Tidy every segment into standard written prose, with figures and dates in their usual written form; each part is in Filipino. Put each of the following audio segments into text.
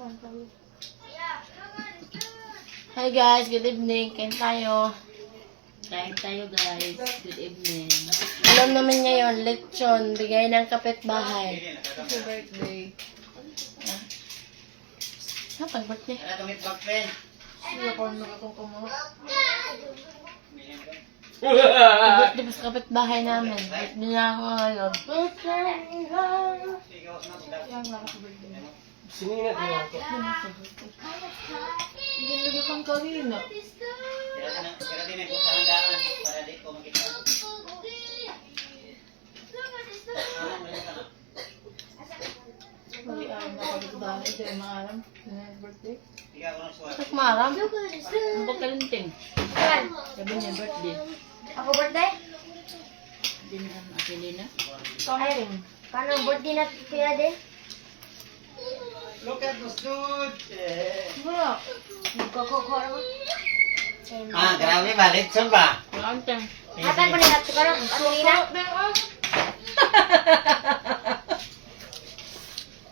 Hi guys, good evening. Kain tayo. Kain tayo guys. Good evening. Alam naman ngayon, lechon, bigay ng kapitbahay. Happy birthday. Kapag birthday? Sila ko na itong kumo. Birthday pa sa kapitbahay namin. Birthday na ako ngayon. Yan nga happy birthday. Siningat mo ako. Ginlagay kang kanina. Mali ang kapitbahay. Dahil maalam. Happy birthday. Bakit maram? Ang pagkalinting. Sabi niya birthday. Ako birthday? Din ang Atilina. Ay, paano birthday na kaya din? Look at the food! Wala. Nagkakoko naman. Ah, grabe ba? Litson ba? Kaantang. Hatan ko na natin ko lang. Ano ina?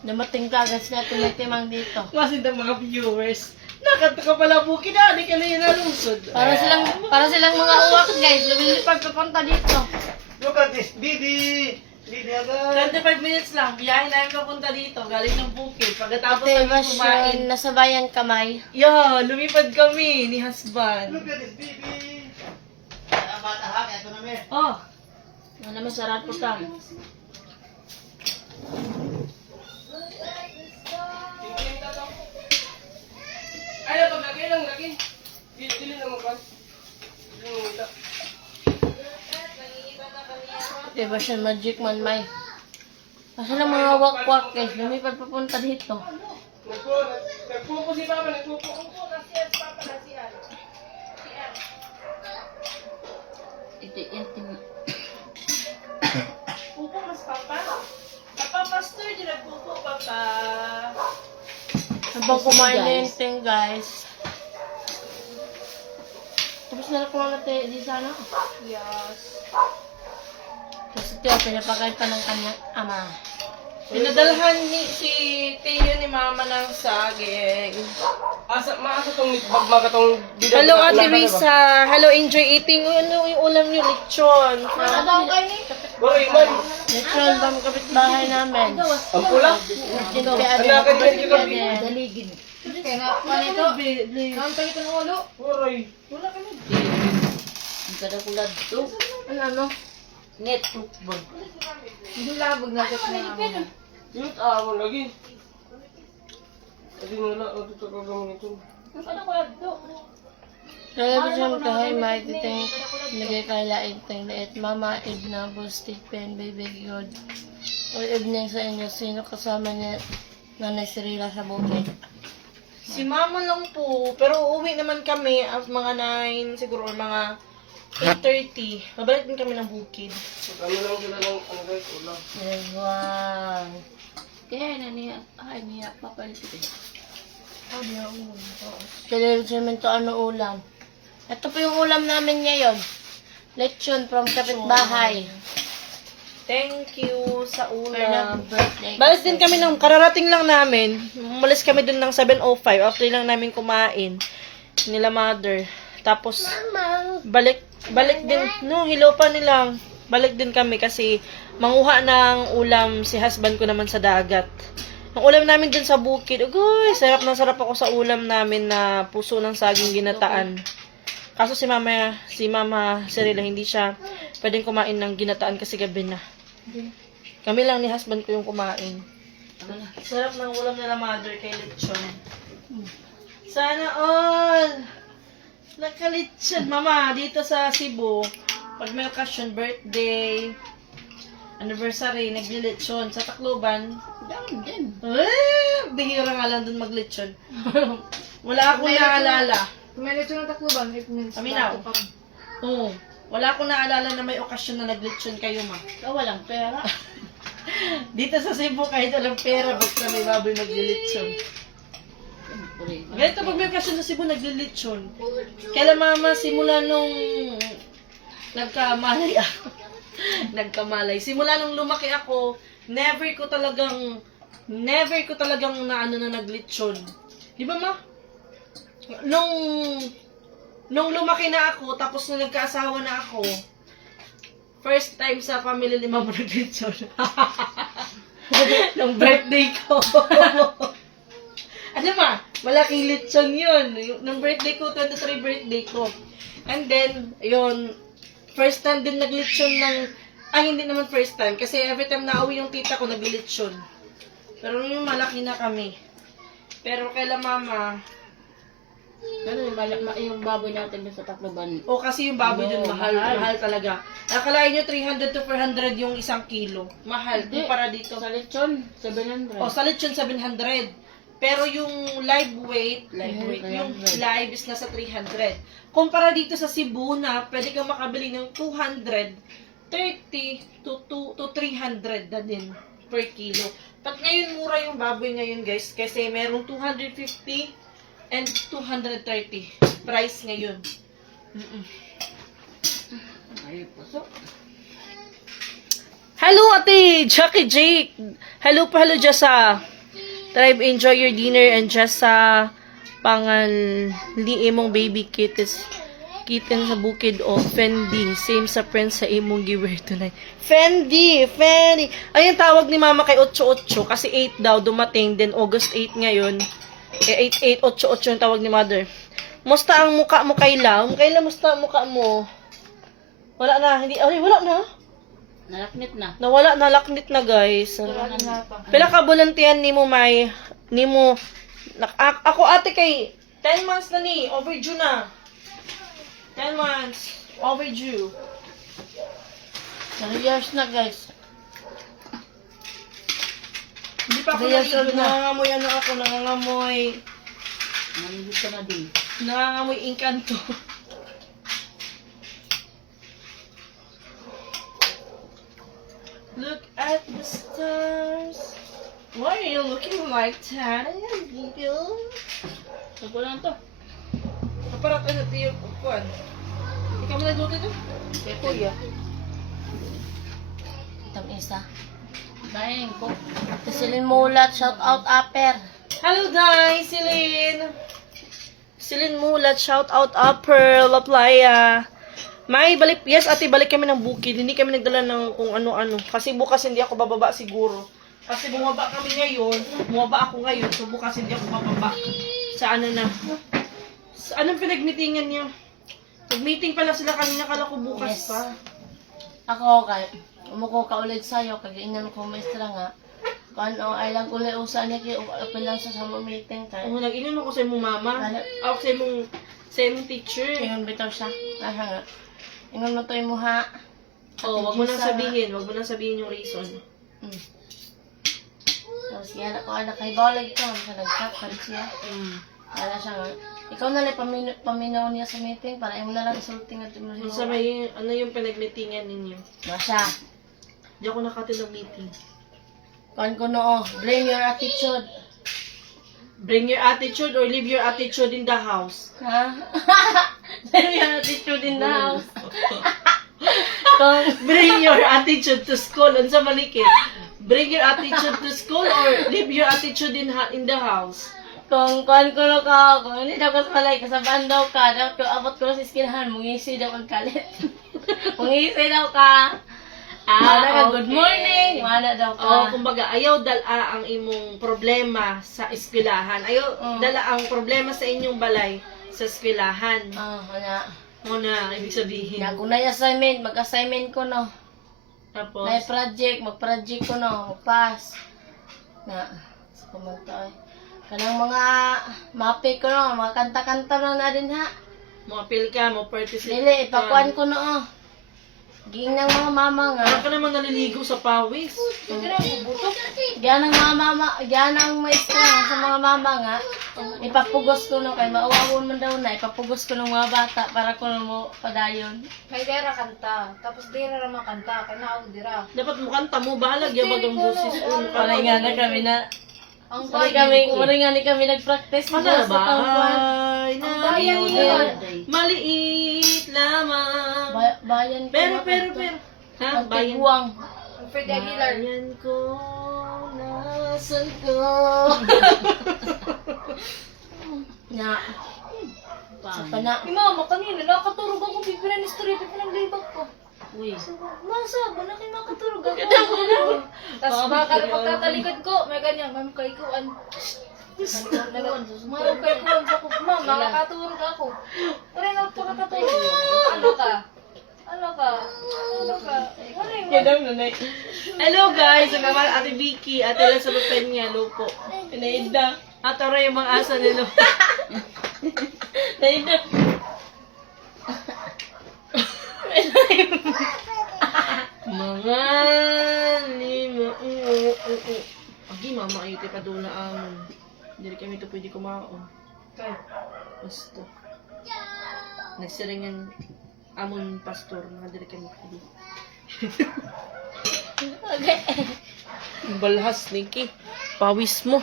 Namating kagas na tumitimang dito. Kasi the mga viewers. Nakatuka pala buki na. Di ka na yun nalusod. Para silang mga uwak guys. Lumilipad papunta dito. Look at this, Didi! Didi agad! 25 minutes lang. Biyahe namin papunta dito. Galing ng bukid. Pagkatapos Ate, namin kumain. Basyon, nasabayan kamay. Yeah, lumipad kami ni husband. Look at this, Didi! Ang bata ha, kaya ito namin. Oh, Ano masarap po tang. Ay, pag lagi lang, lagi. Dili naman pa. Ate, Basyon, magic man may. Kasi lang mga wakwak guys. Lumipad papunta dito. Nagpupo si Papa, nagpupo. Ito yung pupo mas papa. Papa, pastor, di nagpupo, papa. Habang kumain na yung ting guys. Tapos na lang kumain natin di sana. Yes. Kasi tiyo, pinapakain pa ng kanyang ama. Pinadalhan ni si Teo ni Mama ng saging. Maasa tong meatbag, makatong Hello, Ate Risa. Hello, enjoy eating. Ano yung ulam niyo? Lechon. Boy, man! Lechon, bang kapitbahay namin. Ang pula? Tinpiade, Anak, kapitbahay. daligin. Kaya nga, panito. Kampay ito ng ulo. Boy! Wala ka na. Ang kadakulad to. Ano? Net football. Hindi labog na ito na. Yun, awon lagi. Kasi wala, ito ka gamit ito. Kaya bisang kahay, may titing nagay kalain ting liit. Mama, Edna, Bustik, Pen, Baby God. O evening sa inyo, sino kasama niya Nanay Sirila sa bukid? Si Mama lang po. Pero uuwi naman kami at mga 9, siguro or mga 8:30. Mabalik din kami ng bukid. Ano lang sila ng, ano guys, ulam. Wow. Kaya na niya. Ay niya. Papalit ito. Oh, di ako. Kailan naman to ano ulam? Ito po yung ulam namin ngayon. Lechon from kapitbahay. Thank you sa For ulam. the birthday. Balis din kami ng, kararating lang namin. Umalis kami dun ng 7:05 after lang namin kumain. Nila mother. Tapos, balik din, no, hilo pa nilang. Balik din kami kasi manguha ng ulam si husband ko naman sa dagat. Ang ulam namin dun sa bukid, ugoy, sarap na sarap ako sa ulam namin na puso ng saging ginataan. Kaso si Mama Cirila, hindi siya pwedeng kumain ng ginataan kasi gabi na. Kami lang ni husband ko yung kumain. Sarap ng ulam nila mother kay lechon. Sana all! Nakalitsyon, Mama, dito sa Cebu. Pag may occasion, birthday, anniversary, naglilitsyon. Sa Tacloban, Down din. bihira nga lang dun maglitsyon. Wala akong naalala. Kung may lechon ng Tacloban, it means Aminaw. Oo. Wala akong naalala na may okasyon na naglitsyon kayo, Ma. Ikaw walang pera. Dito sa Cebu, kahit walang pera, basta may baboy naglilitsyon. Siyempre. Ganito pag may okasyon sa Cebu, naglilitsyon. Kailan, Mama, simula nung nagkamalay ako. Nagkamalay. Simula nung lumaki ako, never ko talagang Never ko talagang na naglitsyon. Di ba, ma? Nung lumaki na ako, tapos nung nagkaasawa na ako, first time sa family ni mama naglitsyon. Nung birthday ko. Ano ma? Malaking litsyon yun. Nung birthday ko, 23 birthday ko. And then, yun, first time din naglitsyon hindi naman first time. Kasi every time na uwi yung tita ko, naglitsyon. Pero yung malaki na kami. Pero kaila mama, Ano yung baboy natin dun sa Tacloban? kasi yung baboy dun, Oo, mahal talaga. Nakalain nyo, 300 to 400 yung isang kilo. Mahal. Hindi. Para dito. Sa lechon, 700. Sa lechon, 700. Pero yung live weight, yung 300. live is nasa 300. Kumpara dito sa Cebu na, pwede kang makabili ng 230 to 300 na din per kilo. Pag ngayon, mura yung baboy ngayon, guys, kasi merong 250 and 230 price ngayon. Ay, puso. Hello, Ate Jackie Jake. Hello dyan sa Tribe. Enjoy your dinner and just sa pangali imong baby kitten sa bukid o Fendi. Same sa friends sa imong giver tonight. Fendi. Ayun tawag ni mama kay 88 kasi 8 daw dumating. Then August 8 ngayon. 88, 88 yung tawag ni mother. Musta ang mukha mo, Kayla? Kayla, musta ang mukha mo? Wala na. Wala na. Nalaknit na. Nawala na, laknit na, guys. Pila ka bulantian ni mo, May? Ako ate kay 10 months na ni. Overdue na. 10 months. Overdue. 3 years na, guys. Hindi pa ako Yes, naligo. na. Nangangamoy nangangamoy. Nandito ka na din. Nangangamoy inkanto. Look at the stars. Why are you looking like that? Sapo lang to. Kaparat ano tiyo kuan. Ikaw mo nagluto ito? Kuya. Itong isa. Dahil ko. Silin Mulat, shout out, Aper. Hello guys, Celine. Celine Mulat, shout out Upper La Playa. May balik, yes ate, balik kami ng bukid. Hindi kami nagdala ng kung ano-ano. Kasi bukas hindi ako bababa siguro. Kasi bumaba kami ngayon. Bumaba ako ngayon. So bukas hindi ako bababa. Sa ano na. Sa anong pinag-meetingan niyo? Nag-meeting pala sila kanina. Kala ko bukas Yes. pa. Ako, umuko ka ulit sa'yo, kagainan ko maestra nga. Kung ano, ay lang ulit usa niya, kaya upil lang sa sama meeting kay. Nag-inom ako sa imong mama. Ano? Ako sa imong teacher. Ingon bitaw siya. Aha nga. Ingon mo to yung muha. Wag mo nang sabihin. Wag mo nang sabihin yung reason. Tapos yan ako, anak kay Boleg ko. Sa nagsak, palit siya. Wala siya nga. Ikaw na lang paminaw niya sa meeting para mo na lang isulting at mo. Sa may, ano yung pinag-meetingan ninyo? Masya. Hindi ako nakatid ng meeting. Kuhan ko noo, blame your attitude. Bring your attitude or leave your attitude in the house. Ha? Blame your attitude in the house. Kung Bring your attitude to school. Ano sa malikit? Bring your attitude to school or leave your attitude in the house. Kung kuhan ko no ka, kung hindi daw ka sa balay, kasabaan daw ka, daw ko abot ko sa iskinahan, mungisi daw kang kalit. Mungisi daw ka. Ka, good morning. Mana daw ka. Kumbaga, ayaw dala ang imong problema sa eskwelahan. Ayaw dala ang problema sa inyong balay sa eskwelahan. Wala. Muna, ibig sabihin. Nagunay assignment, mag-assignment ko no. Tapos, May project, mag-project ko no, mag-pass. Na, sa kumagtay. Kanang mga mapi ko no, mga kanta-kanta na din ha. mo-appeal ka, mo-participate Dili, ipakuan ko no. Ging ng mga mama nga. Wala ka naman naliligo sa pawis. Yan ang mga mama, yan ang maestra sa mga mama nga. Ipapugos ko no, kay maawawon man daw na, ipapugos ko ng mga bata para ko mo padayon. May dera kanta. Tapos dera naman kanta. Kaya naog dira. Dapat mo kanta mo, bahalag yabag ang busis. Parang nga na kami na, Ang Mari nga ni kami nag-practice Ano sa ba? tangkuhan. Na bayan yun, yun. maliit lamang. Bayan ko. Pero. Ha? Bayan. Antiguang. Freddy Aguilar. Bayan ko Nasaan ka? Na. Sa pana. Mama, kanina nakaturog ako, pipiran ni story, pinag-laybak ko. Uy. Masa, ba na kayo makaturog ako? Tapos pagkatalikod ko, may ganyan, ma'am, kay kuan. Ma'am, kay kuan ako, ma'am, makakaturog ako. Pero na pagkatulog. Ano ka? Ano ka? Ano ka? Ano yung Yan nanay. Hello guys, ang naman Ate Vicky, Ate Lesa Lupenya, lupo. Pinaida. At aro yung mga asa nilo. Naida. Mga lima. Agi, mama, ayun pa doon na amon. Hindi kami ito pwede kumaon. Basta. Nagsiringan amon pastor, mga diri kami pwede. Balhas, Nikki. Pawis mo.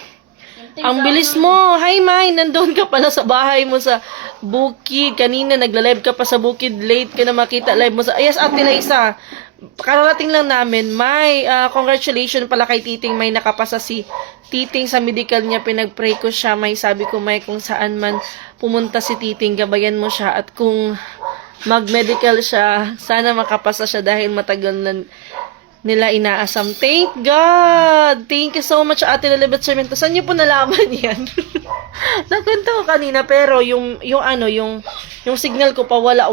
Ang bilis mo. Hi, Mai. Nandun ka pala sa bahay mo sa bukid. Kanina, nagla-live ka pa sa bukid. Late ka na makita live mo sa... Yes, Ate Liza. Kararating lang namin. Mai, congratulations pala kay Titing. May nakapasa si Titing sa medical niya. Pinag-pray ko siya. May sabi ko, Mai, kung saan man pumunta si Titing, gabayan mo siya. At kung mag-medical siya, sana makapasa siya dahil matagal na nila inaasam. Thank God! Thank you so much, Ate Lilibet Cemento. Saan niyo po nalaman yan? Nakwento ko kanina, pero yung signal ko pa wala.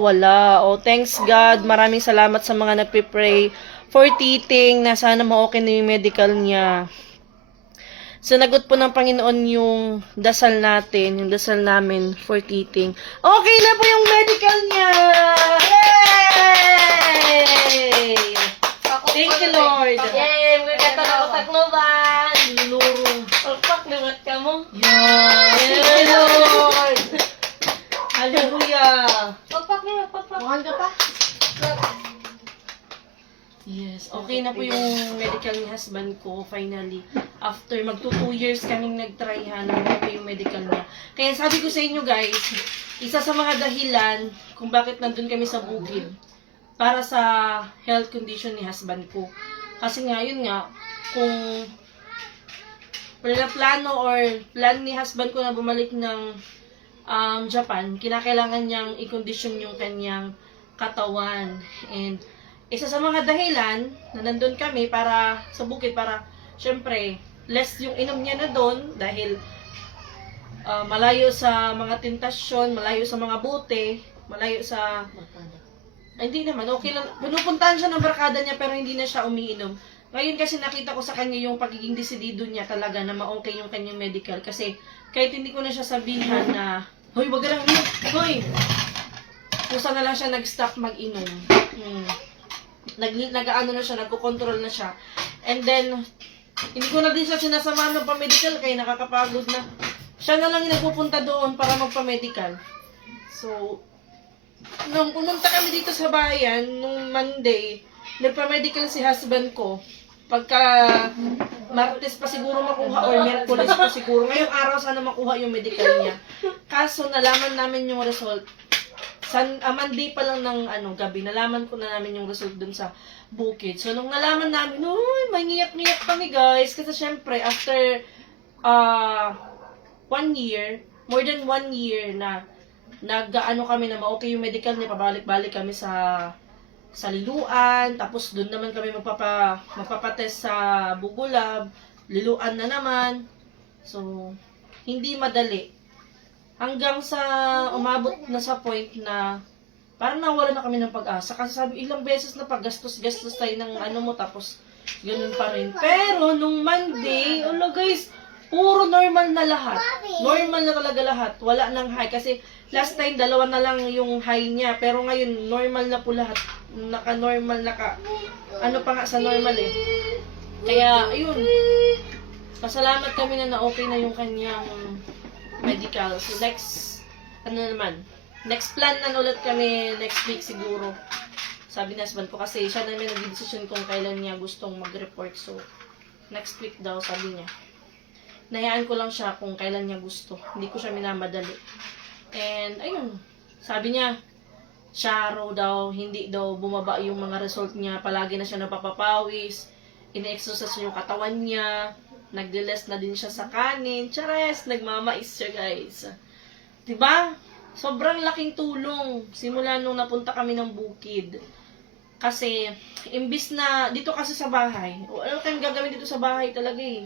Oh, thanks God. Maraming salamat sa mga nagpipray for Titing na sana ma-okay na yung medical niya. Sinagot po ng Panginoon yung dasal natin, yung dasal namin for Titing. Okay na po yung medical niya! Yay! Thank you, Lord. Yay! May katanaw ko takloban! Luro. Pagpak naman ka mo. Yay, Lord. Hallelujah. pagpak niya, pagpak. Mukhang ka pa? Yes, okay na po yung medical ni husband ko, finally. After magto 2 years kaming nagtryhan, okay yung medical niya. Kaya sabi ko sa inyo guys, isa sa mga dahilan kung bakit nandun kami sa bukid, para sa health condition ni husband ko. Kasi nga, yun nga, kung plano or plan ni husband ko na bumalik ng Japan, kinakailangan niyang i-condition yung kanyang katawan. And isa sa mga dahilan na nandun kami para sa bukid, para syempre less yung inom niya na doon dahil malayo sa mga tentasyon, malayo sa mga bote, malayo sa... Ay, hindi naman, okay lang. Pinupuntahan siya ng barkada niya pero hindi na siya umiinom. Ngayon kasi nakita ko sa kanya yung pagiging desidido niya talaga na ma-okay yung kanyang medical. Kasi kahit hindi ko na siya sabihan na, hoy, wag ka lang inom. Hoy! Kusa na lang siya nag-stop mag-inom. Nag-ano na siya, nagko-control na siya. And then, hindi ko na din siya sinasamahan ng pa-medical kaya nakakapagod na. Siya na lang yung nagpupunta doon para magpa-medical. So, nung pumunta kami dito sa bayan, nung Monday, nagpa-medical si husband ko. Pagka Martes pa siguro makuha or Miyerkules pa siguro. Ngayong araw sana makuha yung medical niya. Kaso nalaman namin yung result. Monday pa lang ng gabi, nalaman ko na namin yung result dun sa bukid. So nung nalaman namin, uy, may ngiyak-ngiyak kami guys. Kasi syempre, after 1 year, more than 1 year na kami na ma-okay yung medical niya, pabalik-balik kami sa liluan, tapos doon naman kami magpapatest sa Bugulab, liluan na naman. So, hindi madali. Hanggang sa umabot na sa point na parang nawala na kami ng pag-asa. Kasi sabi, ilang beses na paggastos-gastos tayo ng mo, tapos ganun pa rin. Pero, nung Monday, guys, puro normal na lahat. Normal na talaga lahat. Wala nang high. Kasi last time, 2 na lang yung high niya. Pero ngayon, normal na po lahat. Naka-normal, ano pa nga sa normal eh. Kaya, ayun. Pasalamat kami na okay na yung kanyang medical. So, next plan na ulit kami next week siguro. Sabi na husband ko kasi siya na may nag-decision kung kailan niya gustong mag-report. So, next week daw, sabi niya. Nahayaan ko lang siya kung kailan niya gusto. Hindi ko siya minamadali. And, ayun. Sabi niya, siya raw daw, hindi daw bumaba yung mga result niya. Palagi na siya napapapawis. Ine-exercise yung katawan niya. Nagle-less na din siya sa kanin. Chares, nagmamais siya, guys. Diba? Sobrang laking tulong. Simula nung napunta kami ng bukid. Kasi, imbis na, dito kasi sa bahay, ano kayong gagawin dito sa bahay talaga eh.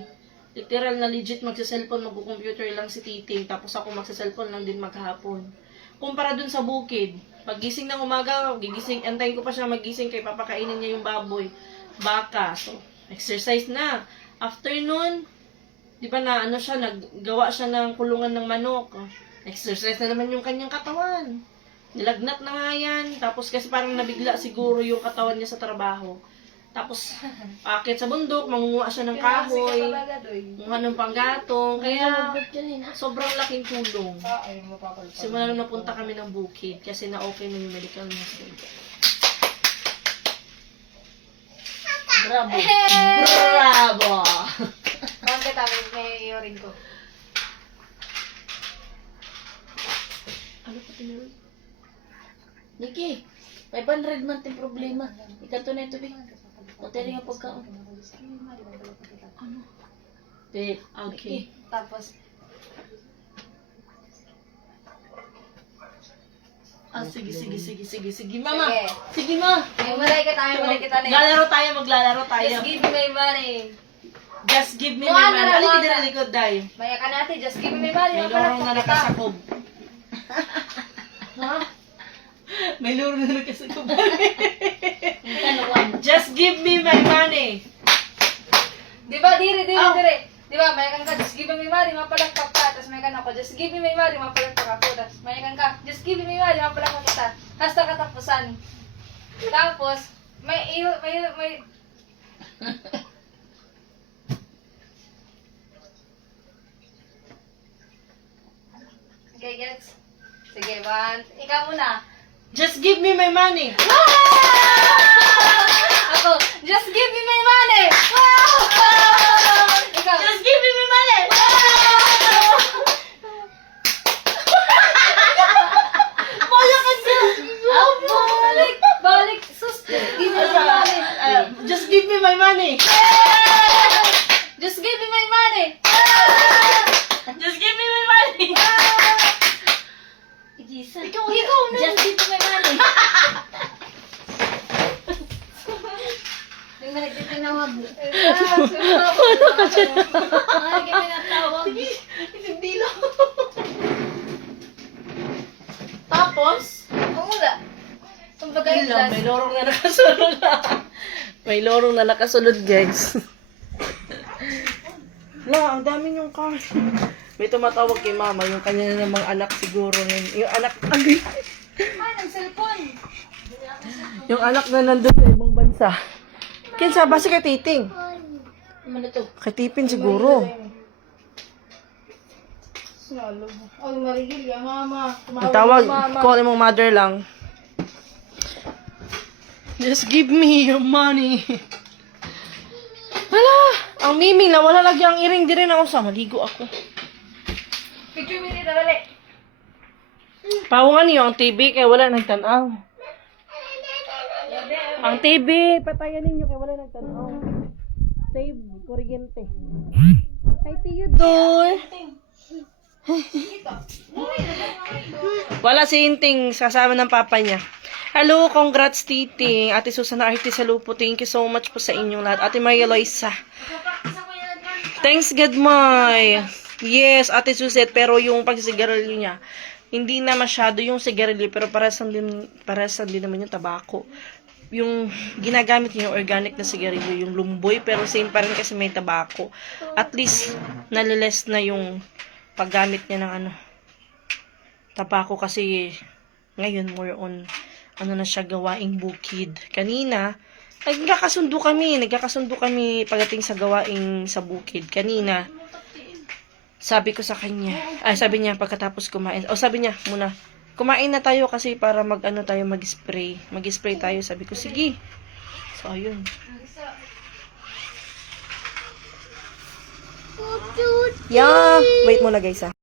Literal na legit magsa-cellphone, mag-computer lang si Titing, tapos ako magsa-cellphone lang din maghapon. Kumpara dun sa bukid, pagising ng umaga, gigising, antayin ko pa siya magising kay papakainin niya yung baboy, baka. So, exercise na. Afternoon, di ba na ano siya, naggawa siya ng kulungan ng manok. Exercise na naman yung kanyang katawan. Nilagnat na nga yan. Tapos kasi parang nabigla siguro yung katawan niya sa trabaho. Tapos, akit sa bundok, mangunguha siya ng kahoy, mangunguha ng panggatong. Kaya, sobrang laking tulong. Simula nung napunta kami ng bukid kasi na-okay na yung medical nursing. Bravo! Bravo! Bakit kami may iorin ko? Ano pa tinuro? Niki, 500 man ting problema. Ikato na ito, hotel nga pagkaon. Ano? Babe, okay. Tapos, Sige, mama. Sige, ma. malay kita na. Maglalaro tayo. Just give me my money. Just give me Kuha my na money. lang, Alin kuha ka na. likod, day. Maya ka natin, just give me my money. May lorong na nakasakob. Ha? May lorong na nakasakob. Just give me my money. Di ba, dire. Di ba, maya ka, just give me my money, mapalakpak ka. Tapos maya ka, just give me my money, mapalakpak ako. Tapos maya ka, just give me my money, mapalakpak kita. Hasta katapusan. Tapos, may Okay, gets? Sige, ikaw muna. Just give me my money. Ako, just give me my money! Ikaw, Just give me my money. balik, sus, give me my money. Just give me my money. Just give me my money. Just give me my money. Ikaw na. Just give me my money. Yung nagtitinawag. Ay, kami natawag. Hindi lang. Tapos, Wala. Kumbaga yun yung lang, last. may lorong na nakasunod. May lorong na nakasunod, guys. La, ang dami niyong car. May tumatawag kay mama, yung kanya na namang anak siguro. Yung anak, Ng cellphone. yung anak na nandun sa ibang bansa. Kinsa, basi kay Titing. Ano to? Kay Tipin siguro. Ay, marigil ya, mama. Ang tawag, call mong mother lang. Just give me your money. Hala, ang miming na wala lagi ang iring dire na usa, maligo ako. Picture mo dito, dali. Paungan niyo ang TV kay wala nagtanaw. Ang TV, patayan ninyo kay wala nagtanaw. Save kuryente. Hi Theodore. Wala si Inting, sasama ng papa niya. Hello, congrats Titing. Ate Susan Arte Salupo, thank you so much po sa inyong lahat. Ate Maria Loisa. Thanks God, May. Yes, Ate Suset, pero yung pagsisigarilyo niya, hindi na masyado yung sigarilyo, pero parasan din naman yung tabako. Yung ginagamit niya yung organic na sigarilyo, yung lumboy, pero same pa rin kasi may tabako. At least, naliles na yung paggamit niya ng tabako kasi ngayon more on na siya gawaing bukid. Kanina, nagkakasundo kami pagdating sa gawaing sa bukid. Kanina, sabi ko sa kanya, sabi niya pagkatapos kumain, sabi niya muna, kumain na tayo kasi para mag-spray. Mag-spray tayo, sabi ko, sige. So, ayun. Yeah, wait muna guys